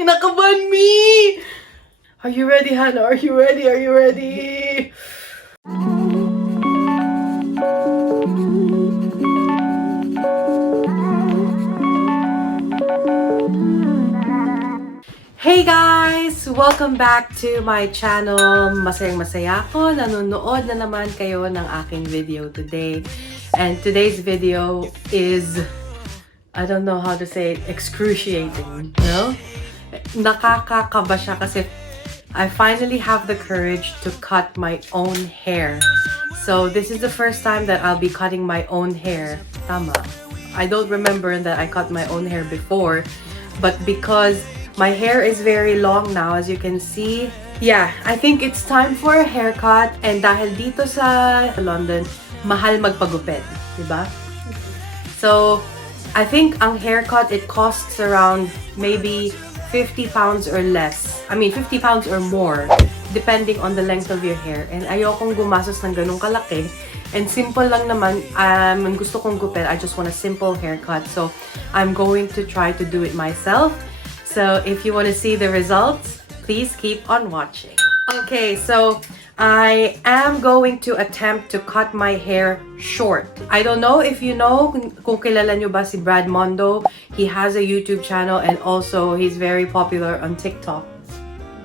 Kinakabahan me! Are you ready, Hannah? Are you ready? Are you ready? Hey guys! Welcome back to my channel. Masayang-masaya ako. Nanonood na naman kayo ng aking video today. And today's video is, I don't know how to say it, excruciating. No? Nakakakaba siya kasi I finally have the courage to cut my own hair. So this is the first time that I'll be cutting my own hair. Tama. I don't remember that I cut my own hair before. But because my hair is very long now, as you can see. Yeah, I think it's time for a haircut. And dahil dito sa London, mahal magpagupit. Diba? So, I think ang haircut, it costs around maybe 50 pounds or less. I mean, 50 pounds or more, depending on the length of your hair. And ayokong gumastos ng ganung kalaki. And simple lang naman, ang gusto kong gupit, I just want a simple haircut. So, I'm going to try to do it myself. So, if you want to see the results, please keep on watching. Okay, so I am going to attempt to cut my hair short. I don't know if you know, kung kilala nyo ba si Brad Mondo. He has a YouTube channel and also he's very popular on TikTok.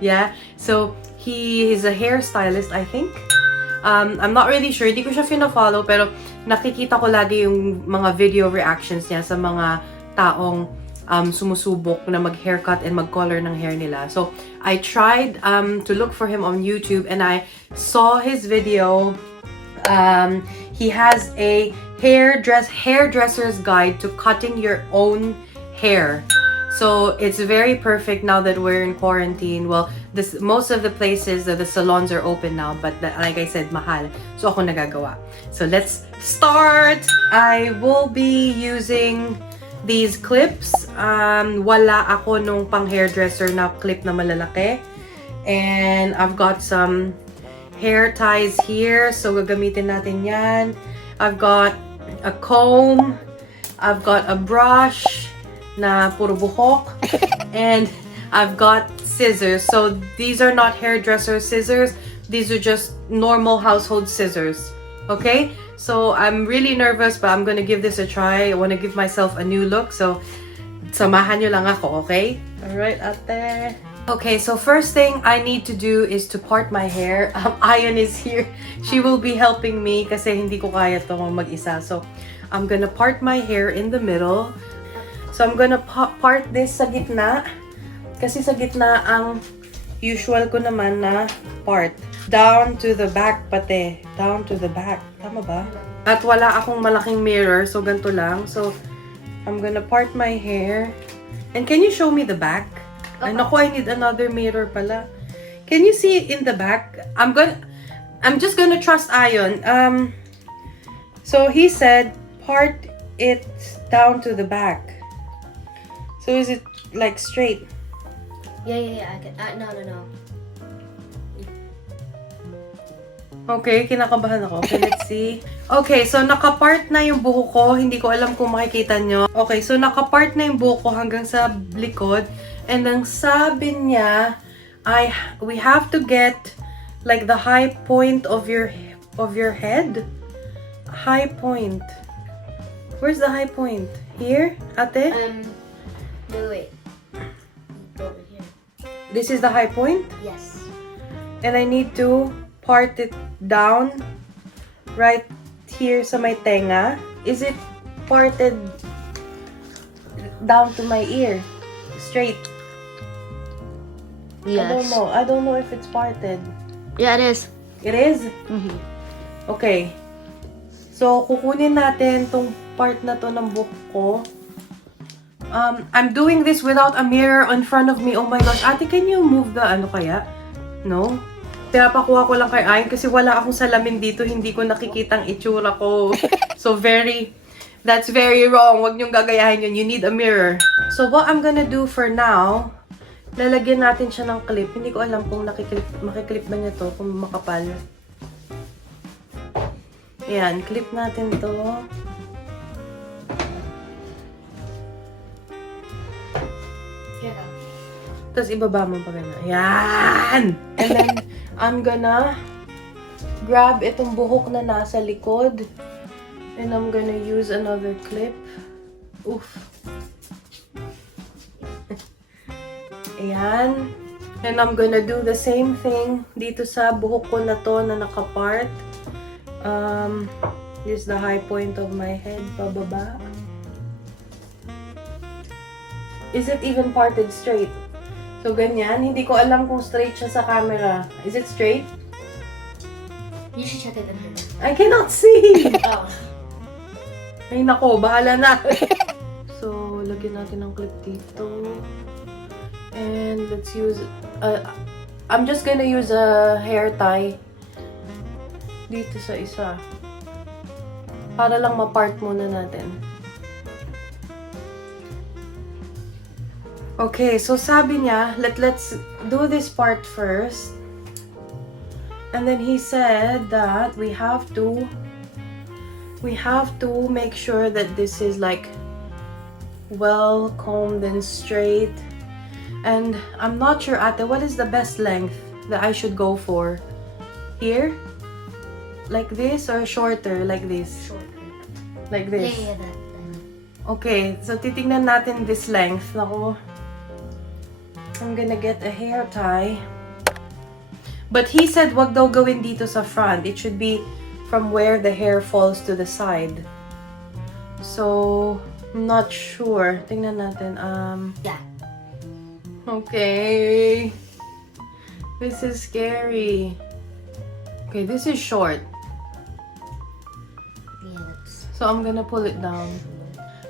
Yeah, so he is a hairstylist, I think. I'm not really sure, hindi ko siya fina-follow, pero nakikita ko lagi yung mga video reactions niya sa mga taong sumusubok na mag-haircut and mag-color ng hair nila. So, I tried to look for him on YouTube and I saw his video. He has a hairdresser's guide to cutting your own hair. So, it's very perfect now that we're in quarantine. Well, most of the places, the salons are open now, but like I said, mahal. So, ako nagagawa. So, let's start! I will be using these clips. Wala ako nung pang hairdresser na clip na malalaki. And I've got some hair ties here. So, gagamitin natin yan. I've got a comb. I've got a brush na puro buhok. And I've got scissors. So, these are not hairdresser scissors. These are just normal household scissors. Okay? So, I'm really nervous, but I'm gonna give this a try. I wanna give myself a new look. So, samahan nyo lang ako, okay? Alright, ate. Okay, so first thing I need to do is to part my hair. Ayan is here. She will be helping me kasi hindi ko kaya ito mag-isa. So, I'm gonna part my hair in the middle. So, I'm gonna part this sa gitna. Kasi sa gitna ang usual ko naman na part. Down to the back pati. Down to the back. Tama ba? At wala akong malaking mirror. So, ganito lang. So, I'm gonna part my hair. And can you show me the back? Ay, naku, I need another mirror pala. Can you see in the back? I'm just gonna trust Ayon. So, he said, part it down to the back. So, is it like straight? Yeah. No. Okay, kinakabahan ako. Okay, let's see. Okay, so nakapart na yung buhok ko. Hindi ko alam kung makikita nyo. Okay, so nakapart na yung buhok ko hanggang sa likod. And then sabi niya, we have to get like the high point of your head. High point. Where's the high point? Here, ate? No, wait. Over here. This is the high point? Yes. And I need to part it down right here sa may tenga. Is it parted down to my ear? Straight? Yes. I don't know if it's parted. Yeah, it is. It is? Mm-hmm. Okay. So, kukunin natin tong part na to ng buhok ko. I'm doing this without a mirror in front of me. Oh my gosh. Ate, can you move the ano kaya? No? Pinapakuha ko lang kay Ayn kasi wala akong salamin dito. Hindi ko nakikitang itsura ko. So, that's very wrong. Huwag niyong gagayahin yun. You need a mirror. So, what I'm gonna do for now, lalagyan natin siya ng clip. Hindi ko alam kung makiklip ba niya to, kung makapal. Ayan, clip natin to. Tapos ibaba mo pa gano'n. Ayan! And then, I'm gonna grab itong buhok na nasa likod. And I'm gonna use another clip. Oof. Ayan. And I'm gonna do the same thing dito sa buhok ko na to na nakapart. This is the high point of my head, pababa. Is it even parted straight? So, ganyan. Hindi ko alam kung straight siya sa camera. Is it straight? You should check it in here. I cannot see! Oh. Ay, nako. Bahala na. So, lagyan natin ng clip dito. And let's use... I'm just gonna use a hair tie dito sa isa. Para lang ma-part muna natin. Okay, so sabi niya, let's do this part first. And then he said that we have to make sure that this is like well combed and straight. And I'm not sure, Ate, what is the best length that I should go for? Here? Like this or shorter like this? Shorter. Like this? Yeah, that. Okay, so titingnan natin this length. Naku. I'm gonna get a hair tie. But he said wag daw gawin dito sa front. It should be from where the hair falls to the side. So, I'm not sure. Tingnan natin. Yeah. Okay. This is scary. Okay, this is short. Yeah, that's... So, I'm gonna pull it down.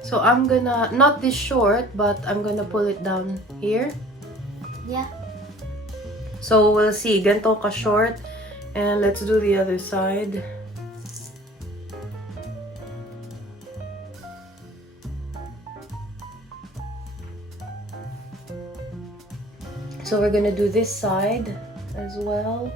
So, I'm gonna, not this short, but I'm gonna pull it down here. Yeah. So, we'll see. Ganito ka short. And let's do the other side. So, we're gonna do this side as well.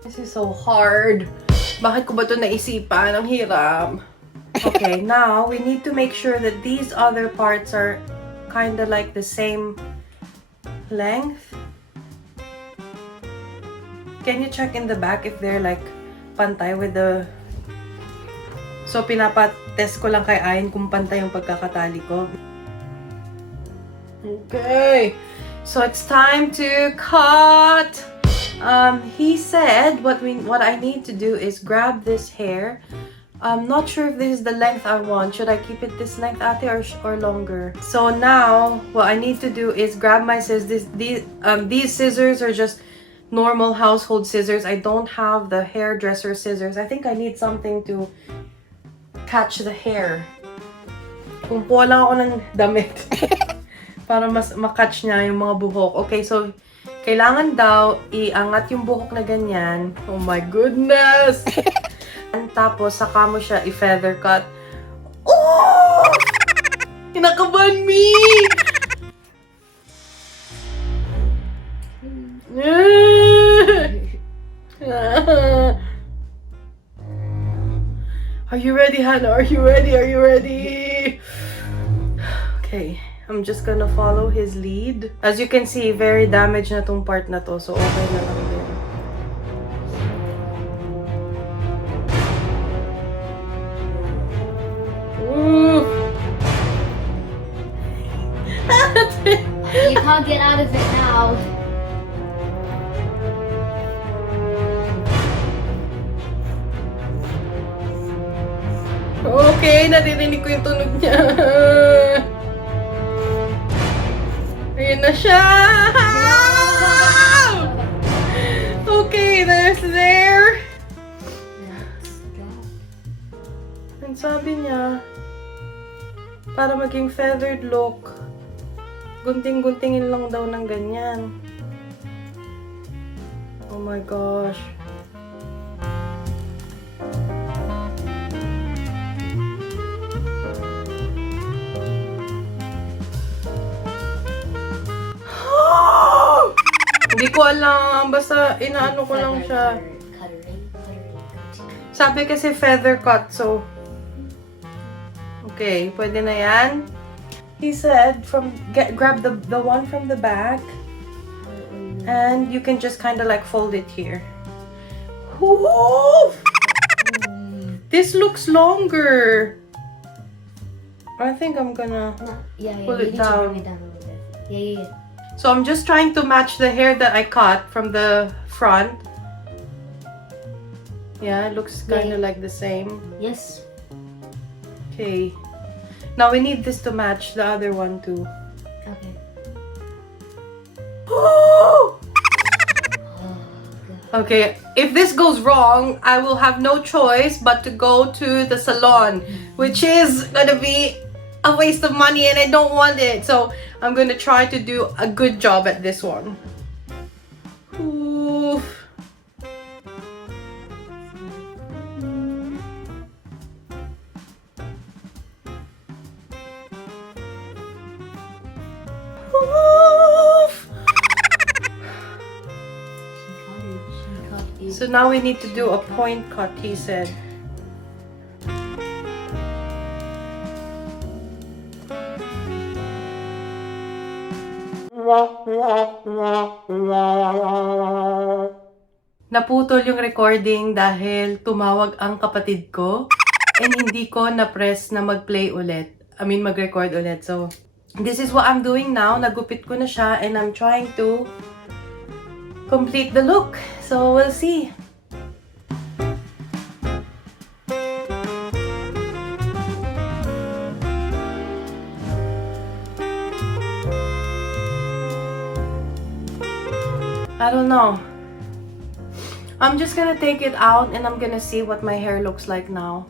This is so hard. Bakit ko ba ito naisipan? Ang hirap. Okay, now we need to make sure that these other parts are kind of like the same length. Can you check in the back if they're like pantay with the... So, pinapatest ko lang kay Ayn kung pantay yung pagkakatali ko. Okay. So, it's time to cut. He said what I need to do is grab this hair. I'm not sure if this is the length I want. Should I keep it this length, Ate, or longer? So now, what I need to do is grab my scissors. These scissors are just normal household scissors. I don't have the hairdresser scissors. I think I need something to catch the hair. Kumukuha lang ako ng damit. Para mas makatch niya yung mga buhok. Okay, so, kailangan daw iangat yung buhok na ganyan. Oh my goodness! Tapos, saka mo siya i-feather cut. Oh! Kinakabahan me! Are you ready, Hannah? Are you ready? Are you ready? Okay. I'm just gonna follow his lead. As you can see, very damaged na tong part na to. So, okay na lang din. You can't get out of it now. Okay, naririnig ko yung tunog niya. Ayun na siya! Okay, there's there. And sabi niya, para maging feathered look, gunting-guntingin lang daw ng ganyan. Oh my gosh. Hindi ko alam. Basta inaano ko lang siya. Sabi kasi feather cut, so... Okay, pwede na yan. He said, grab the one from the back And you can just kind of like fold it here. Woo! This looks longer. I think I'm gonna pull it you need to down. bring it down a little bit. Yeah. So I'm just trying to match the hair that I cut from the front. Yeah, it looks kind of like the same. Yes. Okay. Now we need this to match the other one too. Okay. Oh! Oh, God. Okay, if this goes wrong, I will have no choice but to go to the salon, which is gonna be a waste of money and I don't want it. So I'm gonna try to do a good job at this one. Oof. Oof. She cut it. So now we need to do a point cut, he said. Naputol yung recording dahil tumawag ang kapatid ko and hindi ko na-press na mag-play ulit. Mag-record ulit. So, this is what I'm doing now. Nagupit ko na siya and I'm trying to complete the look. So, we'll see. I don't know. I'm just gonna take it out and I'm gonna see what my hair looks like now.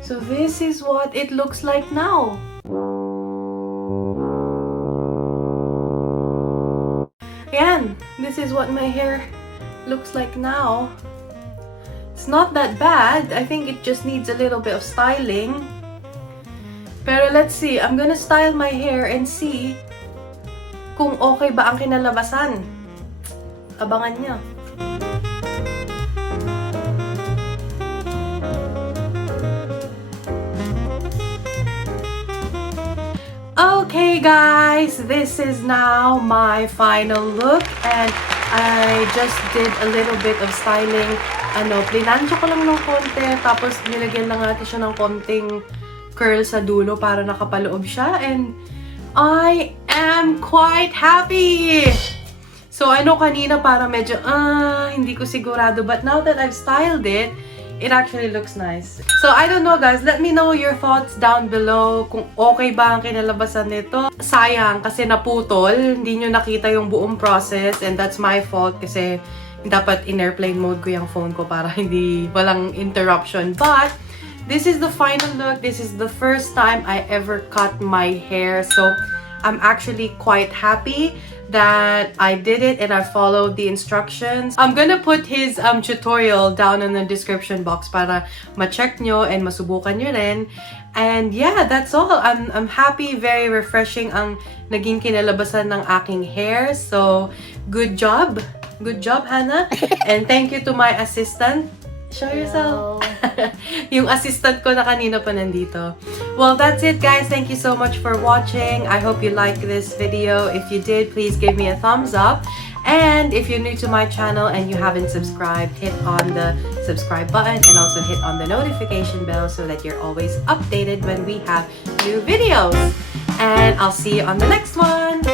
So this is what it looks like now. Ayan, this is what my hair looks like now. It's not that bad. I think it just needs a little bit of styling. Pero let's see. I'm gonna style my hair and see kung okay ba ang kinalabasan. Abangan niya. Okay guys, this is now my final look and I just did a little bit of styling. Plinansya ko lang ng konti tapos nilagyan lang natin siya ng konting curl sa dulo para nakapaloob siya and I am quite happy! So I know kanina para medyo hindi ko sigurado but now that I've styled it, it actually looks nice. So I don't know guys, let me know your thoughts down below kung okay ba ang kinalabasan nito. Sayang kasi naputol, hindi nyo nakita yung buong process and that's my fault kasi dapat in airplane mode ko yung phone ko para walang interruption. But this is the final look. This is the first time I ever cut my hair. So I'm actually quite happy that I did it and I followed the instructions. I'm gonna put his tutorial down in the description box para ma-check nyo and masubukan nyo rin. And yeah, that's all. I'm happy, very refreshing ang naging kinalabasan ng aking hair. So, good job. Good job, Hannah. And thank you to my assistant. Show yourself. Yung assistant ko na kanina pa nandito. Well, that's it guys. Thank you so much for watching. I hope you liked this video. If you did, please give me a thumbs up. And if you're new to my channel and you haven't subscribed, hit on the subscribe button and also hit on the notification bell so that you're always updated when we have new videos. And I'll see you on the next one.